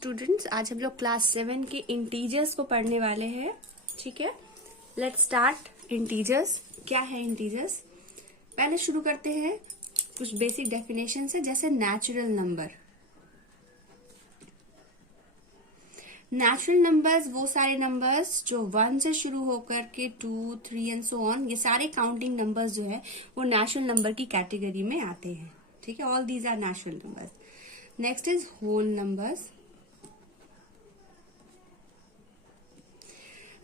Students, आज हम लोग क्लास 7 के इंटीजर्स को पढ़ने वाले हैं। ठीक है, लेट्स स्टार्ट। इंटीजर्स क्या है? इंटीजर्स पहले शुरू करते हैं कुछ बेसिक डेफिनेशन से, जैसे नेचुरल नंबर। नेचुरल नंबर्स वो सारे नंबर्स जो 1 से शुरू होकर के 2, 3 एंड सो ऑन, ये सारे काउंटिंग नंबर्स जो है वो नेचुरल नंबर की कैटेगरी में आते हैं। ठीक है, all these are natural numbers. Next is whole numbers.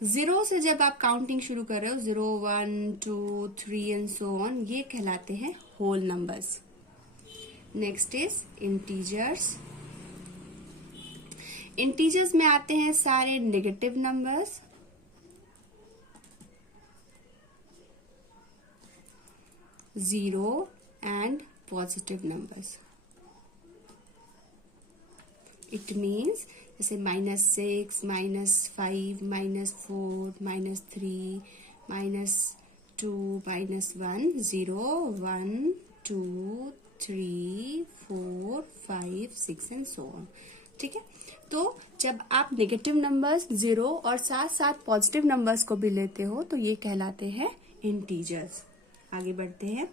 0 से जब आप काउंटिंग शुरू कर रहे हो, 0, 1, 2, 3 एंड सो ऑन, ये कहलाते हैं whole numbers. Next is integers. Integers में आते हैं सारे negative numbers, zero and positive numbers. It means जैसे -6, -5, -4, -3, -2, -1, 0, 1, 2, 3, 4, 5, 6 एंड सो ऑन। ठीक है, तो जब आप नेगेटिव नंबर्स 0 और साथ साथ पॉजिटिव नंबर्स को भी लेते हो तो ये कहलाते हैं इंटीजर्स। आगे बढ़ते हैं।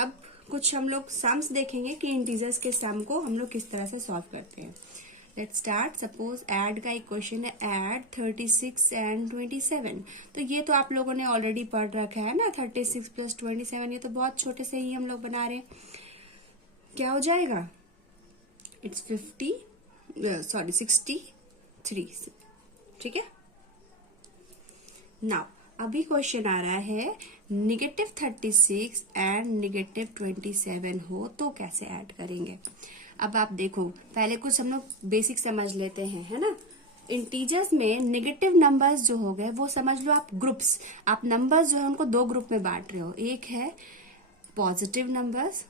अब कुछ हम लोग सम्स देखेंगे कि इंटीजर्स के सम को हम लोग किस तरह से सॉल्व करते हैं। Let's start. सपोज ऐड का एक क्वेश्चन है, ऐड 36 एंड 27। तो ये तो आप लोगों ने ऑलरेडी पढ़ रखा है ना, 36 + 27, ये तो बहुत छोटे से ही हम लोग बना रहे हैं। क्या हो जाएगा? इट्स 63। ठीक है, नाउ अभी क्वेश्चन आ रहा है -36 एंड -27 हो तो कैसे ऐड करेंगे। अब आप देखो, पहले कुछ हम लोग बेसिक समझ लेते हैं, है ना। इंटीजर्स में नेगेटिव नंबर्स जो हो गए वो समझ लो आप ग्रुप्स। आप नंबर्स जो है उनको 2 ग्रुप में बांट रहे हो। एक है पॉजिटिव नंबर्स,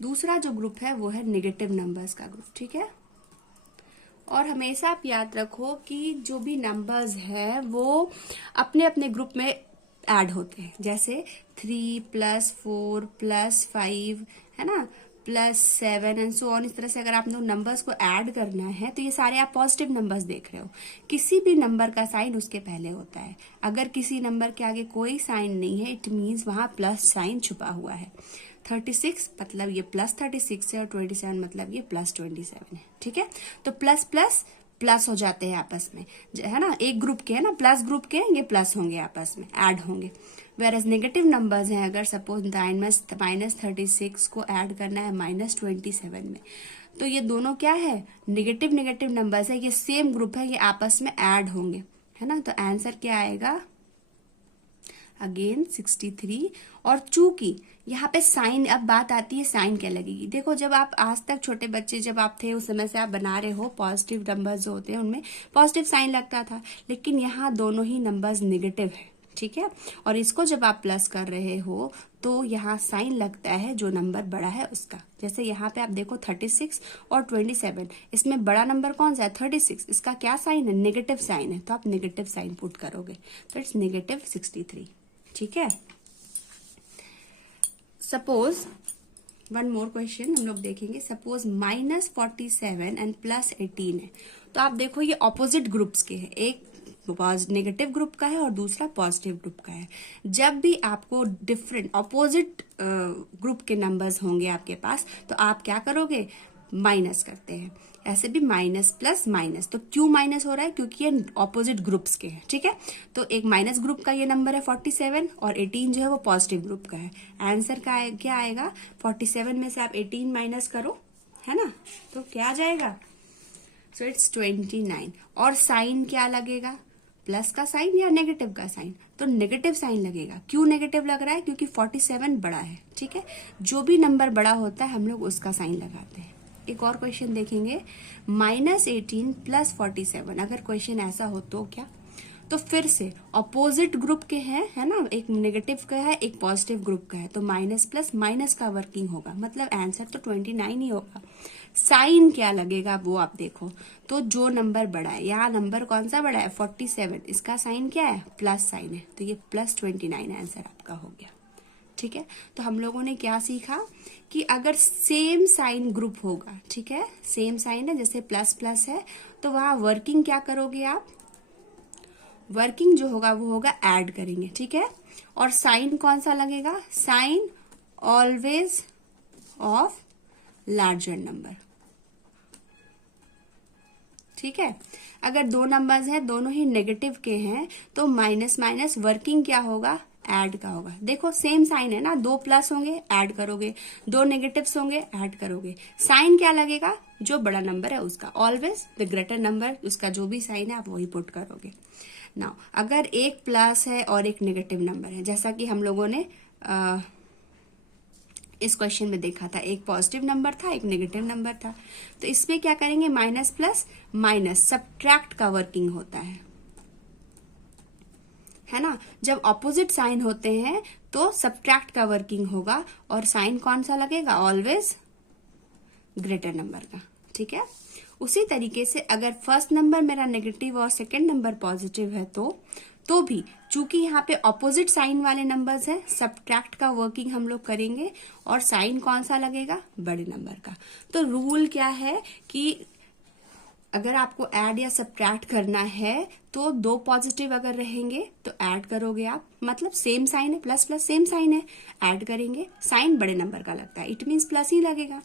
दूसरा जो ग्रुप है वो है नेगेटिव नंबर्स का ग्रुप। ठीक है, और हमेशा आप याद रखो कि जो भी नंबर्स है वो अपने अपने ग्रुप में ऐड होते हैं। जैसे 3 + 4 + 5, है ना, +7 एंड सो ऑन। इस तरह से अगर आप लोग नंबर्स को ऐड करना है तो ये सारे आप पॉजिटिव नंबर्स देख रहे हो। किसी भी नंबर का साइन उसके पहले होता है। अगर किसी नंबर के आगे कोई साइन नहीं है, इट मीन्स वहां प्लस साइन छुपा हुआ है। 36 मतलब ये +36 है और 27 मतलब ये +27 है। ठीक है, तो प्लस प्लस प्लस हो जाते हैं आपस में, है ना। एक ग्रुप के है ना, प्लस ग्रुप के, ये प्लस होंगे आपस में, ऐड होंगे। वेरएज नेगेटिव नंबर्स हैं, अगर सपोज -36 को ऐड करना है -27 में, तो ये दोनों क्या है, नेगेटिव नंबर्स है, ये सेम ग्रुप है, ये आपस में ऐड होंगे, है ना। तो आंसर क्या आएगा? अगेन 63। और चूंकि यहाँ पे साइन, अब बात आती है साइन क्या लगेगी। देखो, जब आप आज तक छोटे बच्चे जब आप थे उस समय से आप बना रहे हो, पॉजिटिव नंबर्स जो होते हैं उनमें पॉजिटिव साइन लगता था, लेकिन यहाँ दोनों ही नंबर्स नेगेटिव है। ठीक है, और इसको जब आप प्लस कर रहे हो तो यहाँ साइन लगता है जो नंबर बड़ा है उसका। जैसे यहाँ पे आप देखो 36 और 27, इसमें बड़ा नंबर कौन सा है? 36। इसका क्या साइन है? नेगेटिव साइन है, तो आप नेगेटिव साइन पुट करोगे, तो इट्स -63। ठीक है, सपोज वन मोर क्वेश्चन हम लोग देखेंगे। सपोज -47 एंड +18 है, तो आप देखो ये ऑपोजिट ग्रुप्स के हैं, एक नेगेटिव ग्रुप का है और दूसरा पॉजिटिव ग्रुप का है। जब भी आपको डिफरेंट ऑपोजिट ग्रुप के नंबर्स होंगे आपके पास, तो आप क्या करोगे? माइनस करते हैं। ऐसे भी माइनस प्लस माइनस, तो क्यों माइनस हो रहा है? क्योंकि ये ऑपोजिट ग्रुप्स के हैं। ठीक है, तो एक माइनस ग्रुप का ये नंबर है 47 और 18 जो है वो पॉजिटिव ग्रुप का है। आंसर का क्या आएगा? 47 में से आप 18 माइनस करो, है ना, तो क्या आ जाएगा? So it's 29। और साइन क्या लगेगा? प्लस का साइन या नेगेटिव का साइन? तो नेगेटिव साइन लगेगा। क्यों नेगेटिव लग रहा है? क्योंकि 47 बड़ा है। ठीक है, जो भी नंबर बड़ा होता है हम लोग उसका साइन लगाते हैं। एक और क्वेश्चन देखेंगे, -18 + 47। अगर क्वेश्चन ऐसा हो तो क्या? तो फिर से ऑपोजिट ग्रुप के हैं, है ना, एक नेगेटिव का है एक पॉजिटिव ग्रुप का है, तो माइनस प्लस माइनस का वर्किंग होगा, मतलब आंसर तो 29 ही होगा। साइन क्या लगेगा वो आप देखो, तो जो नंबर बड़ा है, यहाँ नंबर कौन सा बड़ा है? 47, इसका साइन क्या है? प्लस साइन है, तो ये +29 आंसर आपका हो गया। ठीक है, तो हम लोगों ने क्या सीखा कि अगर सेम साइन ग्रुप होगा, ठीक है, सेम साइन है, जैसे प्लस प्लस है, तो वहां वर्किंग क्या करोगे आप, वर्किंग जो होगा वो होगा ऐड करेंगे, ठीक है। और साइन कौन सा लगेगा, sign always of larger number, ठीक है। अगर दो नंबर्स हैं, दोनों ही नेगेटिव के हैं, तो माइनस माइनस वर्किंग क्या होगा, ऐड का होगा। देखो सेम साइन है ना, दो प्लस होंगे ऐड करोगे, दो नेगेटिव्स होंगे ऐड करोगे, साइन क्या लगेगा, जो बड़ा नंबर है उसका, ऑलवेज द ग्रेटर नंबर, उसका जो भी साइन है आप वही पुट करोगे। नाउ अगर एक प्लस है और एक नेगेटिव नंबर है, जैसा कि हम लोगों ने इस क्वेश्चन में देखा था, एक पॉजिटिव नंबर था एक नेगेटिव नंबर था, तो इसमें क्या करेंगे, माइनस प्लस माइनस सब्ट्रैक्ट का वर्किंग होता है ना। जब ऑपोजिट साइन होते हैं तो सब्ट्रैक्ट का वर्किंग होगा, और साइन कौन सा लगेगा, ऑलवेज ग्रेटर नंबर का, ठीक है। उसी तरीके से अगर फर्स्ट नंबर मेरा नेगेटिव और सेकंड नंबर पॉजिटिव है तो भी चूंकि यहाँ पे ऑपोजिट साइन वाले नंबर्स है, सब्ट्रैक्ट का वर्किंग हम लोग करेंगे, और साइन कौन सा लगेगा, बड़े नंबर का। तो रूल क्या है कि अगर आपको ऐड या सब्ट्रैक्ट करना है तो दो पॉजिटिव अगर रहेंगे तो ऐड करोगे आप, मतलब सेम साइन है, प्लस प्लस सेम साइन है, ऐड करेंगे, साइन बड़े नंबर का लगता है, इट मीन्स प्लस ही लगेगा।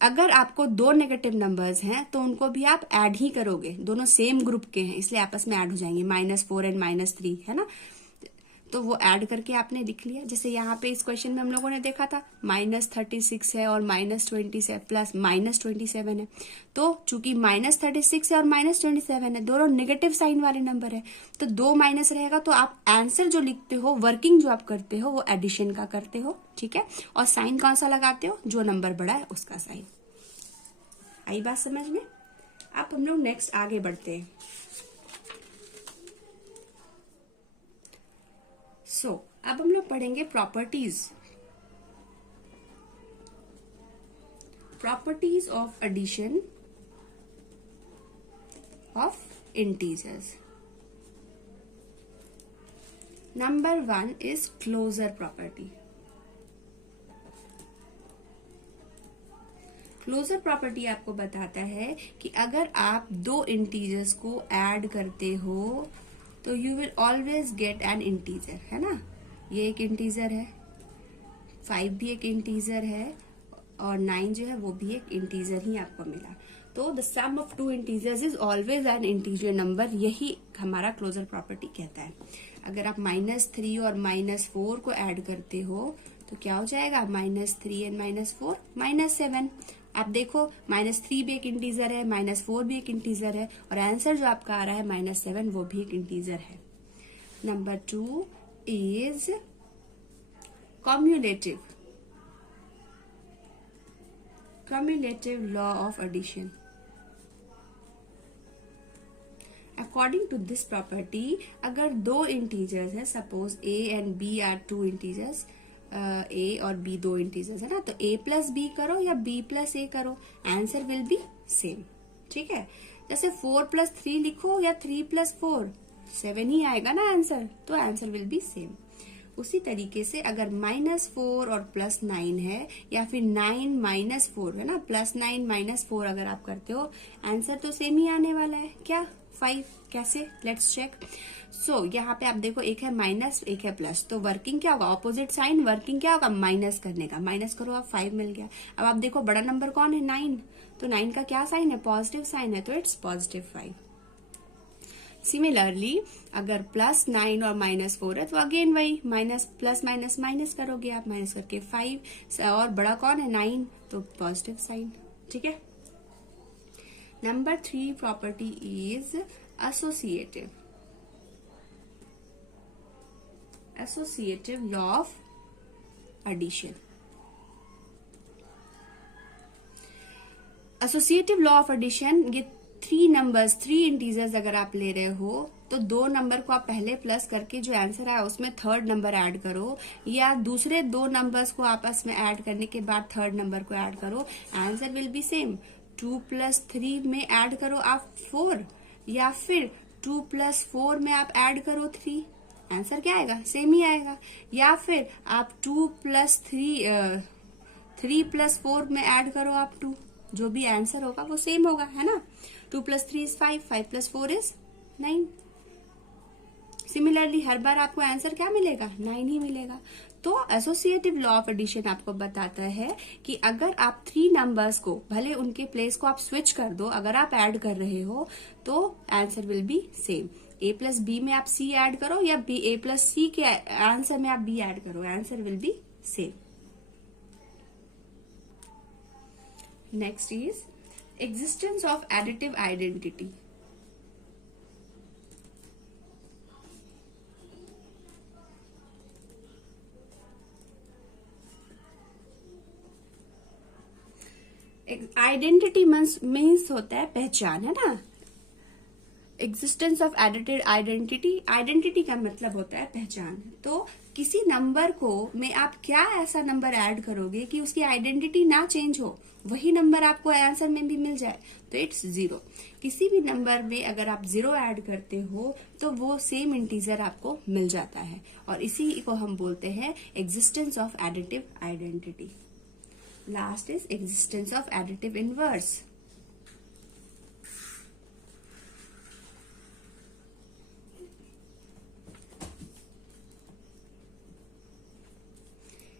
अगर आपको दो नेगेटिव नंबर्स हैं तो उनको भी आप ऐड ही करोगे, दोनों सेम ग्रुप के हैं इसलिए आपस में ऐड हो जाएंगे, -4 एंड -3 है ना, तो वो ऐड करके आपने लिख लिया। जैसे यहाँ पे इस क्वेश्चन में हम लोगों ने देखा था -36 है और -27 प्लस -27 है, तो चूंकि -36 है और -27 है, दोनों नेगेटिव साइन वाले नंबर है, तो दो माइनस रहेगा, तो आप आंसर जो लिखते हो, वर्किंग जो आप करते हो वो एडिशन का करते हो, ठीक है। और साइन कौन सा लगाते हो, जो नंबर बड़ा है उसका साइन। आई बात समझ में। अब हम लोग नेक्स्ट आगे बढ़ते हैं। अब हम लोग पढ़ेंगे properties of addition of integers. Number 1 is closure property. Closure property आपको बताता है कि अगर आप दो इंटीजर्स को ऐड करते हो तो you will always get an integer, है ना। ये एक इंटीजर है, 5 भी एक इंटीजर है, और 9 जो है वो भी एक इंटीजर ही आपको मिला। तो the sum of two integers is always an integer number, यही हमारा क्लोजर प्रॉपर्टी कहता है। अगर आप -3 और -4 को ऐड करते हो तो क्या हो जाएगा, -3 एंड -4 -7। आप देखो -3 भी एक इंटीजर है, -4 भी एक इंटीजर है, और आंसर जो आपका आ रहा है -7 वो भी एक इंटीजर है। Number 2 is cumulative law of addition. According to this property, अगर दो इंटीजर्स है, suppose a and b are two integers, a और b दो इंटीजर्स है ना, तो a प्लस b करो या b प्लस a करो, आंसर विल बी सेम, ठीक है। जैसे 4 + 3 लिखो या 3 + 4, 7 ही आएगा ना आंसर, तो आंसर विल बी सेम। उसी तरीके से अगर -4 और +9 है, या फिर 9 - 4 है ना, +9 - 4 अगर आप करते हो, आंसर तो सेम ही आने वाला है, क्या 5। कैसे, लेट्स चेक। सो यहाँ पे आप देखो, एक है माइनस एक है प्लस, तो वर्किंग क्या होगा, ऑपोजिट साइन, वर्किंग क्या होगा, माइनस करने का, माइनस करो आप 5 मिल गया। अब आप देखो बड़ा नंबर कौन है, 9, तो 9 का क्या साइन है, पॉजिटिव साइन है, तो इट्स +5। सिमिलरली अगर +9 और -4 है तो अगेन वही माइनस प्लस माइनस माइनस करोगे आप, माइनस करके 5, और बड़ा कौन है 9, तो पॉजिटिव साइन, ठीक है। Number 3 property is associative law of addition. Associative law of addition, ये 3 इंटीजर्स अगर आप ले रहे हो तो दो नंबर को आप पहले प्लस करके जो आंसर आया उसमें थर्ड नंबर ऐड करो, या दूसरे दो नंबर्स को आपस में ऐड करने के बाद थर्ड नंबर को ऐड करो, आंसर विल बी सेम। 2 + 3 में ऐड करो आप 4, या फिर 2 + 4 में आप ऐड करो 3, आंसर क्या आएगा, सेम ही आएगा। या फिर आप 2 + 3 3 + 4 में ऐड करो आप 2, जो भी आंसर होगा वो सेम होगा, है ना। 2 + 3 = 5, 5 + 4 = 9। सिमिलरली हर बार आपको आंसर क्या मिलेगा, 9 ही मिलेगा। तो एसोसिएटिव लॉ ऑफ एडिशन आपको बताता है कि अगर आप 3 नंबर्स को भले उनके प्लेस को आप स्विच कर दो, अगर आप ऐड कर रहे हो तो answer will be same. a + b में आप c ऐड करो या a + c के आंसर में आप b ऐड करो, answer will be same. Next is existence of additive identity. Identity means होता है पहचान, है ना। Existence of edited identity, identity का मतलब होता है पहचान। तो किसी नंबर को में आप क्या ऐसा नंबर ऐड करोगे कि उसकी आइडेंटिटी ना चेंज हो, वही नंबर आपको आंसर में भी मिल जाए, तो इट्स 0। किसी भी नंबर में अगर आप 0 ऐड करते हो तो वो सेम इंटीजर आपको मिल जाता है, और इसी को हम बोलते हैं existence of additive identity. Last is existence of additive inverse.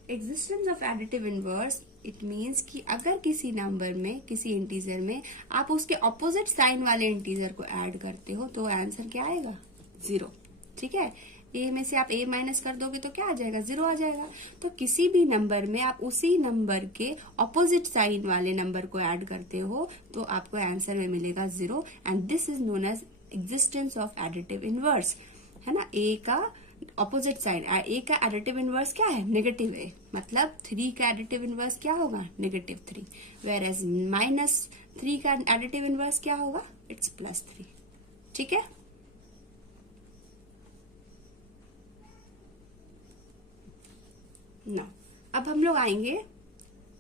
Existence of additive inverse it means कि अगर किसी नंबर में, किसी इंटीजर में आप उसके ऑपोजिट साइन वाले इंटीजर को ऐड करते हो तो आंसर क्या आएगा, 0। ठीक है, a में से आप a माइनस कर दोगे तो क्या आ जाएगा, 0 आ जाएगा। तो किसी भी नंबर में आप उसी नंबर के ऑपोजिट साइन वाले नंबर को ऐड करते हो तो आपको आंसर में मिलेगा 0, and this is known as existence of additive inverse, है ना। a का ऑपोजिट साइन, a का एडिटिव इनवर्स क्या है, नेगेटिव a, मतलब 3 का एडिटिव इनवर्स क्या होगा, -3, वेयर एज -3 का एडिटिव इनवर्स क्या होगा, इट्स +3। ठीक है, ना अब हम लोग आएंगे,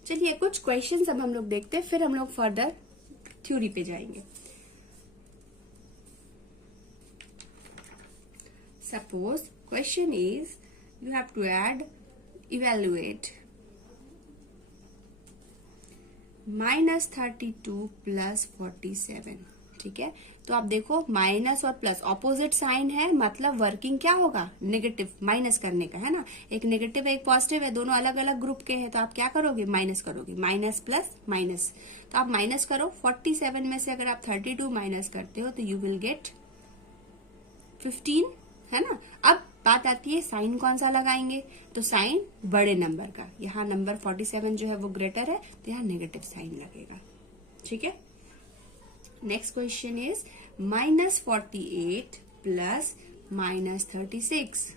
चलिए कुछ क्वेश्चंस अब हम लोग देखते हैं, फिर हम लोग फर्दर थ्योरी पे जाएंगे। Suppose question is you have to add, evaluate -32 + 47। ठीक है, तो आप देखो माइनस और प्लस ऑपोजिट साइन है, मतलब वर्किंग क्या होगा, नेगेटिव, माइनस करने का, है ना। एक नेगेटिव एक पॉजिटिव है, दोनों अलग अलग ग्रुप के हैं, तो आप क्या करोगे, माइनस करोगे, माइनस प्लस माइनस। तो आप माइनस करो, 47 में से अगर आप 32 माइनस करते हो तो यू विल गेट 15, है ना। अब बात आती है साइन कौन सा लगाएंगे, तो साइन बड़े नंबर का, यहाँ नंबर 47 जो है वो ग्रेटर है तो यहाँ नेगेटिव साइन लगेगा। ठीक है, नेक्स्ट क्वेश्चन इज -48 + -36।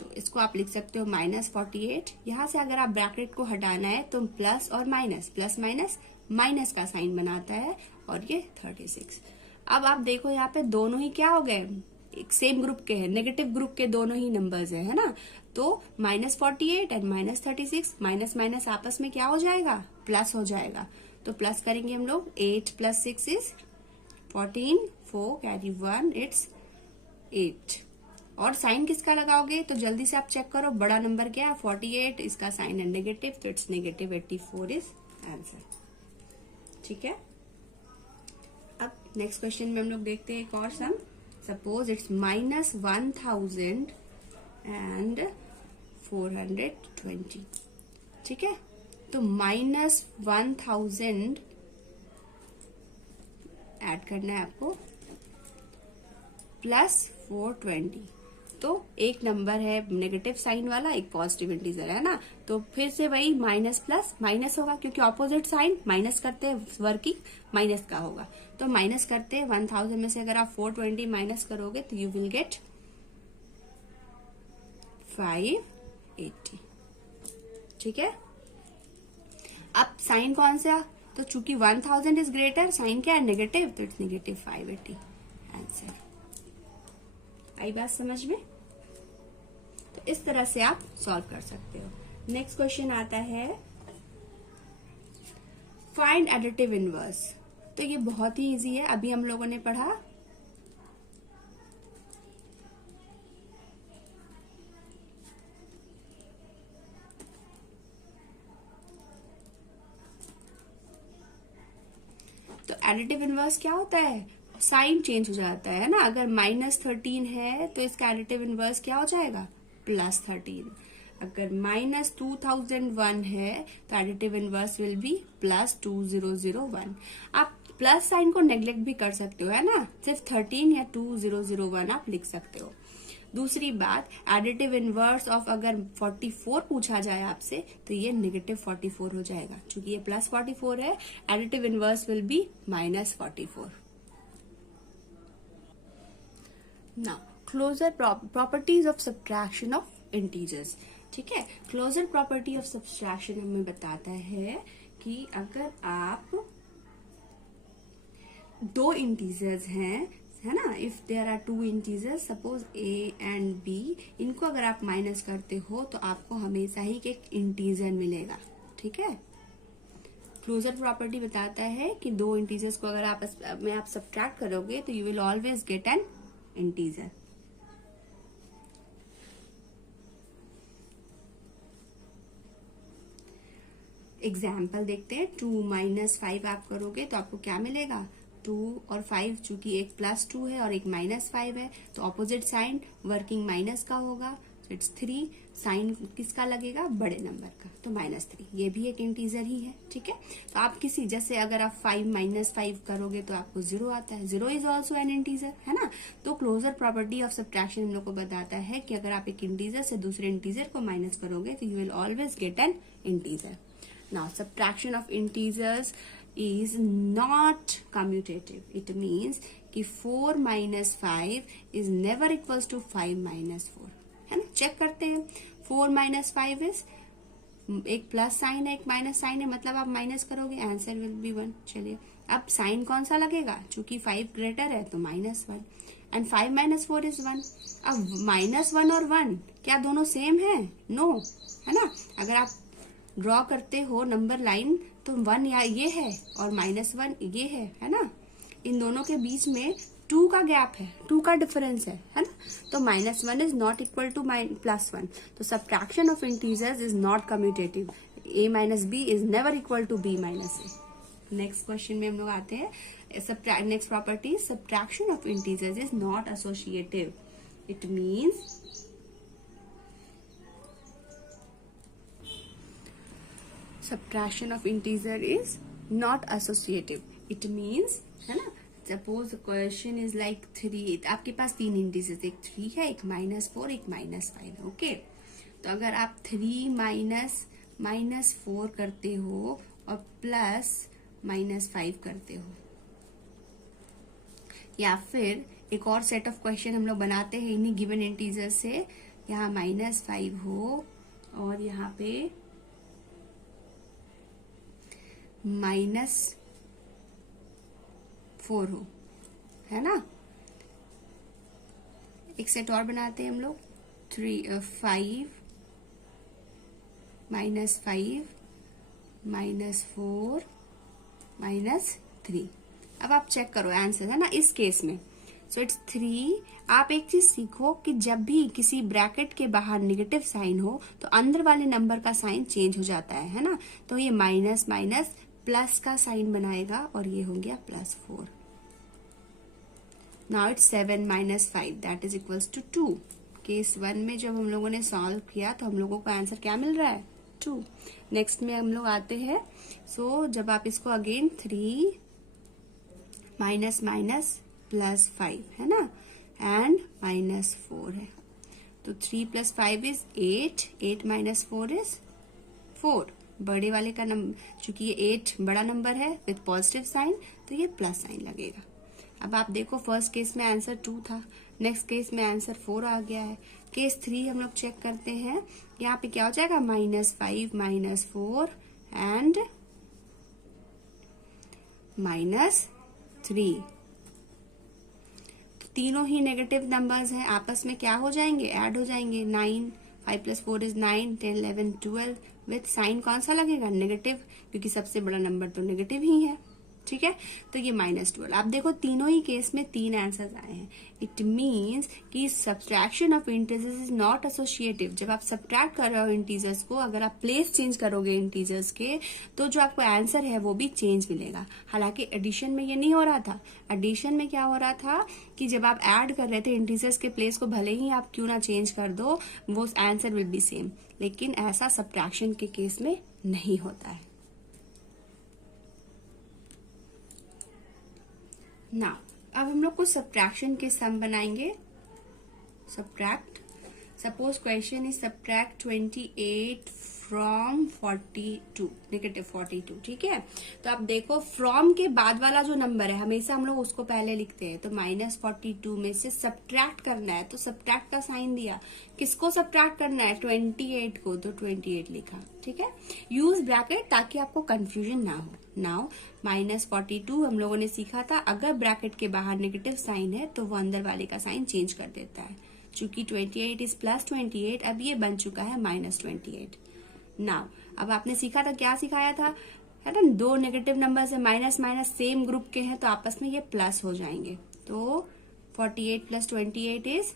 तो इसको आप लिख सकते हो -48, यहां से अगर आप ब्रैकेट को हटाना है तो प्लस और माइनस, प्लस माइनस माइनस का साइन बनाता है, और ये 36। अब आप देखो यहाँ पे दोनों ही क्या हो गए, एक सेम ग्रुप के हैं, नेगेटिव ग्रुप के दोनों ही नंबर्स है ना। तो -48 एंड -36, माइनस माइनस आपस में क्या हो जाएगा, प्लस हो जाएगा। तो प्लस करेंगे हम लोग, 8 + 6 = 14, 4 कैरी 1, इट्स 8। और साइन किसका लगाओगे, तो जल्दी से आप चेक करो, बड़ा नंबर क्या है, 48, इसका साइन है नेगेटिव, तो इट्स -84 इज आंसर। ठीक है, अब नेक्स्ट क्वेश्चन में हम लोग देखते हैं एक और सम। Suppose it's -1420। ठीक है, तो -1000 ऐड करना है आपको, +420। तो एक नंबर है नेगेटिव साइन वाला, एक पॉजिटिव इंटीजर है ना, तो फिर से वही माइनस प्लस माइनस होगा, क्योंकि ऑपोजिट साइन माइनस करते हैं, वर्किंग माइनस का होगा। तो माइनस करते हैं, 1000 में से अगर आप 420 माइनस करोगे तो यू विल गेट 580। ठीक है, अब साइन कौन सा, तो चूंकि 1000 इज ग्रेटर, साइन क्या है, नेगेटिव, तो इट्स -580 आंसर। आई बात समझ में, तो इस तरह से आप सॉल्व कर सकते हो। नेक्स्ट क्वेश्चन आता है फाइंड एडिटिव इनवर्स। तो ये बहुत ही इजी है, अभी हम लोगों ने पढ़ा एडिटिव इनवर्स क्या होता है, साइन चेंज हो जाता है ना। अगर -13 है तो इसका एडिटिव इनवर्स क्या हो जाएगा, +13। अगर -2001 है तो एडिटिव इनवर्स विल बी +2001। आप प्लस साइन को नेग्लेक्ट भी कर सकते हो, है ना, सिर्फ 13 या 2001 आप लिख सकते हो। दूसरी बात, एडिटिव इनवर्स ऑफ अगर 44 पूछा जाए आपसे तो ये -44 हो जाएगा। क्योंकि ये +44 है, additive inverse will be -44। Now closure properties of subtraction of integers. ठीक है, क्लोजर प्रॉपर्टी ऑफ सब्ट्रैक्शन हमें बताता है कि अगर आप दो इंटीजर्स हैं, है ना, if there are two integers, suppose a and b, इनको अगर आप माइनस करते हो तो आपको हमेशा ही एक इंटीजर मिलेगा। ठीक है, क्लोजर प्रॉपर्टी बताता है कि दो इंटीजर्स को अगर आपस में आप सब्ट्रैक्ट करोगे तो you will always get an integer. Example देखते हैं। 2 - 5 आप करोगे तो आपको क्या मिलेगा, 2 और 5, चूंकि एक +2 है और एक -5 है तो ऑपोजिट साइन वर्किंग माइनस का होगा, इट्स 3। साइन किसका लगेगा, बड़े नंबर का, तो -3। ये भी एक इंटीजर ही है। ठीक है, तो आप किसी, जैसे अगर आप 5 - 5 करोगे तो आपको 0 आता है, 0 इज ऑल्सो एन इंटीजर, है ना। तो क्लोजर प्रॉपर्टी ऑफ सब्ट्रैक्शन हम लोग को बताता है कि अगर आप एक इंटीजर से दूसरे इंटीजर को माइनस करोगे तो you will always get an integer. Now, subtraction of integers is not commutative. It means कि 4 - 5 is never equals to 5 - 4, है ना। चेक करते हैं, 4 - 5 is, एक प्लस साइन है एक माइनस साइन है, मतलब आप माइनस करोगे, आंसर विल बी 1। चलिए, अब साइन कौन सा लगेगा, चूंकि 5 ग्रेटर है तो -1, एंड 5 - 4 इज 1। अब -1 और 1 क्या दोनों सेम है, नो, है ना। अगर आप ड्रॉ करते हो नंबर लाइन तो 1 या ये है और -1 ये है ना। इन दोनों के बीच में 2 का गैप है, 2 का डिफरेंस है ना। तो -1 इज नॉट इक्वल टू +1। तो subtraction of integers is not commutative. a - b is never equal to b - a। Next question में हम लोग आते हैं। Next property, subtraction of integers is not associative. It means subtraction of integer is not associative. It means, है ना, suppose question is like 3, आपके पास 3 integers, एक 3 है, एक -4, एक -5 है। ओके, तो अगर आप 3 - -4 करते हो और +-5 करते हो, या फिर एक और सेट ऑफ क्वेश्चन हम लोग बनाते हैं इन्हीं गिवन इंटीजर से, यहाँ -5 हो और यहाँ पे -4 हो, है ना। एक सेट और बनाते हैं हम लोग, 5 - 5 -4 -3। अब आप चेक करो आंसर, है ना, इस केस में। So it's 3। आप एक चीज सीखो कि जब भी किसी ब्रैकेट के बाहर नेगेटिव साइन हो तो अंदर वाले नंबर का साइन चेंज हो जाता है ना। तो ये माइनस माइनस प्लस का साइन बनाएगा और ये हो गया +4। Now it's 7 - 5 that is equals to 2। Case 1 में जब हम लोगों ने सॉल्व किया तो हम लोगों को आंसर क्या मिल रहा है, 2। नेक्स्ट में हम लोग आते हैं। सो जब आप इसको अगेन 3 -- है ना, एंड -4 है, तो 3 + 5 इज 8, 8 - 4 इज 4। बड़े वाले का नंबर, चूंकि ये 8 बड़ा नंबर है विद पॉजिटिव साइन तो ये प्लस साइन लगेगा। अब आप देखो, फर्स्ट केस में आंसर 2 था, नेक्स्ट केस में आंसर 4 आ गया है। केस 3 हम लोग चेक करते हैं, यहाँ पे क्या हो जाएगा, -5 - 4 एंड -3। तो तीनों ही नेगेटिव नंबर्स हैं, आपस में क्या हो जाएंगे, ऐड हो जाएंगे। 9, 5 + 4 इज 9, 10 11 12 विथ साइन कौन सा लगेगा, नेगेटिव, क्योंकि सबसे बड़ा नंबर तो नेगेटिव ही है। ठीक है, तो ये -12। आप देखो तीनों ही केस में 3 आंसर्स आए हैं। इट मीन्स कि subtraction of integers is not associative. जब आप सब्ट्रैक्ट कर रहे हो इंटीजर्स को, अगर आप प्लेस चेंज करोगे इंटीजर्स के, तो जो आपको आंसर है वो भी चेंज मिलेगा। हालांकि एडिशन में ये नहीं हो रहा था। एडिशन में क्या हो रहा था कि जब आप ऐड कर रहे थे इंटीजर्स के प्लेस को, भले ही आप क्यों ना चेंज कर दो, वो आंसर विल बी सेम। लेकिन ऐसा सब्ट्रैक्शन के केस में नहीं होता है। ना अब हम लोग को सब्ट्रैक्शन के सम बनाएंगे। Subtract, suppose question is subtract 28 from 42, -42। ठीक है, तो आप देखो फ्रॉम के बाद वाला जो नंबर है हमेशा हम लोग उसको पहले लिखते हैं। तो -42 में से सब्ट्रैक्ट करना है, तो सब्ट्रैक्ट का साइन दिया। किसको सब्ट्रैक्ट करना है? 28 को, तो 28 लिखा। ठीक है, यूज ब्रैकेट ताकि आपको कंफ्यूजन ना हो। नाउ -42 हम लोगों ने सीखा था, अगर ब्रैकेट के बाहर नेगेटिव साइन है तो वो अंदर वाले का साइन चेंज कर देता है। चूंकि 28 इज +28, अब ये बन चुका है -28। नाउ अब आपने सीखा था, क्या सिखाया था, है ना, दो नेगेटिव नंबर से माइनस माइनस सेम ग्रुप के हैं तो आपस में ये प्लस हो जाएंगे। तो 48 + 28 इज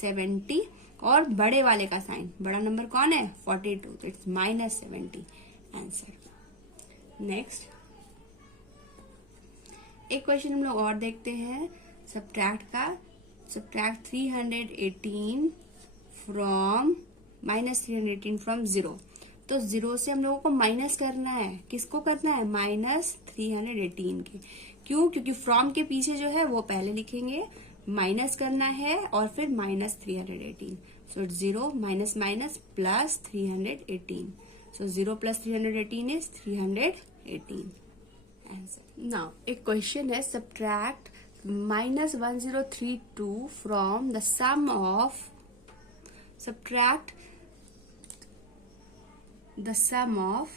70, और बड़े वाले का साइन, बड़ा नंबर कौन है? 42, तो इट्स -70 आंसर। नेक्स्ट एक क्वेश्चन हम लोग और देखते हैं सब्ट्रैक्ट का। Subtract 318 from -318 from 0। तो 0 से हम लोगों को माइनस करना है। किसको करना है? -318 के। क्यों? क्योंकि फ्रॉम के पीछे जो है वो पहले लिखेंगे, माइनस करना है और फिर -318। सो 0 minus minus plus 318। So 0 + 318 is 318 answer. Now एक question है subtract -1032 from the sum of, subtract the sum of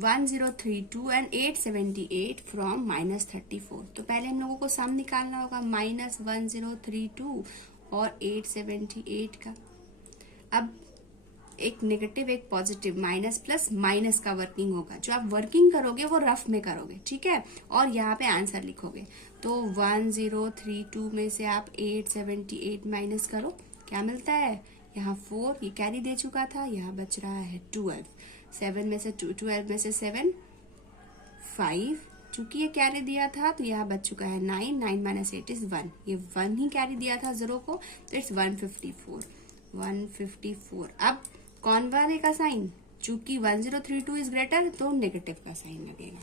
1032 and 878 from -34। तो पहले हम लोगों को सम निकालना होगा -1032 और 878 का। अब एक नेगेटिव एक पॉजिटिव, माइनस प्लस माइनस का वर्किंग होगा। जो आप वर्किंग करोगे वो रफ में करोगे, ठीक है, और यहाँ पे आंसर लिखोगे। तो 1032 में से आप 878 माइनस करो, क्या मिलता है? यहाँ 4, ये कैरी दे चुका था, यहाँ बच रहा है 12। 7 में से 12 में से 7 5, चूंकि ये कैरी दिया था तो यहाँ बच चुका है 9। 9 - 8 इज 1, ये 1 ही कैरी दिया था 0 को, तो इट्स 154। 154। अब कौन वाले का साइन? चूंकि 1032 इज ग्रेटर तो नेगेटिव का साइन लगेगा।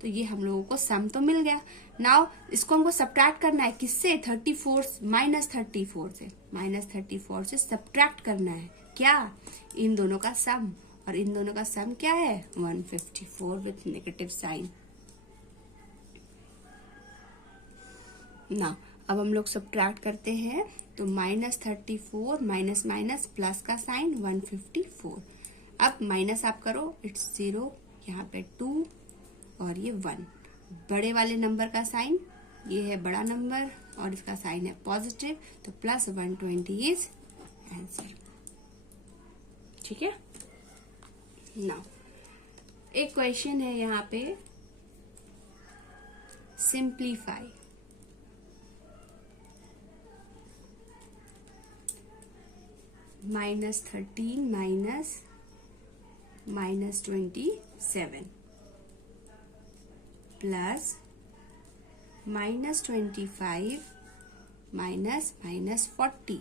तो ये हम लोगों को सम तो मिल गया। नाउ इसको हमको सब्ट्रैक्ट करना है, किससे? 34 -34 से, -34 से सब्ट्रैक्ट करना है क्या? इन दोनों का सम, और इन दोनों का सम क्या है? 154 विथ नेगेटिव साइन। नाउ अब हम लोग सब्ट्रैक्ट करते हैं, तो -34 माइनस माइनस प्लस का साइन 154। अब माइनस आप करो, इट्स 0, यहाँ पे 2 और ये 1। बड़े वाले नंबर का साइन, ये है बड़ा नंबर और इसका साइन है पॉजिटिव, तो +120 इज आंसर। ठीक है, नाउ एक क्वेश्चन है यहाँ पे, सिंप्लीफाई। -13 -27 प्लस -25 -40।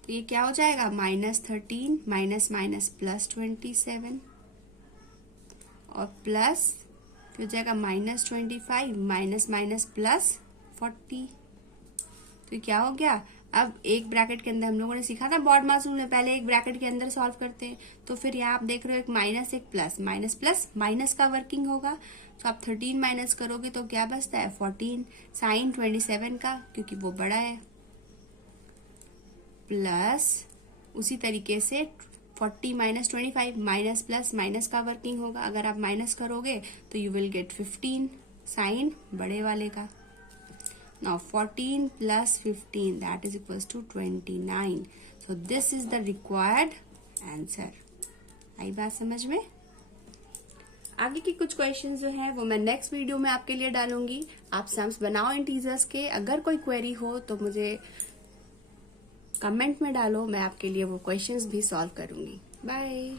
तो ये क्या हो जाएगा? -13 माइनस माइनस +27 और प्लस फिर हो जाएगा -25 माइनस माइनस +40। तो क्या हो गया? अब एक ब्रैकेट के अंदर हम लोगों ने सीखा था बॉड मास रूल में, पहले एक ब्रैकेट के अंदर सॉल्व करते हैं। तो फिर यहाँ आप देख रहे हो एक माइनस एक प्लस, माइनस प्लस माइनस का वर्किंग होगा। तो आप 13 माइनस करोगे तो क्या बचता है? 14, साइन 27 का क्योंकि वो बड़ा है, प्लस उसी तरीके से 40 - 25 माइनस प्लस माइनस का वर्किंग होगा। अगर आप माइनस करोगे तो यू विल गेट 15, साइन बड़े वाले का। Now 14 + 15 that is equals to 29. So this is the required answer. आई बात समझ में? आगे की कुछ क्वेश्चंस जो हैं वो मैं नेक्स्ट वीडियो में आपके लिए डालूंगी। आप सम्स बनाओ इंटीजर्स के। अगर कोई क्वेरी हो तो मुझे कमेंट में डालो, मैं आपके लिए वो क्वेश्चंस भी सॉल्व करूंगी। बाय।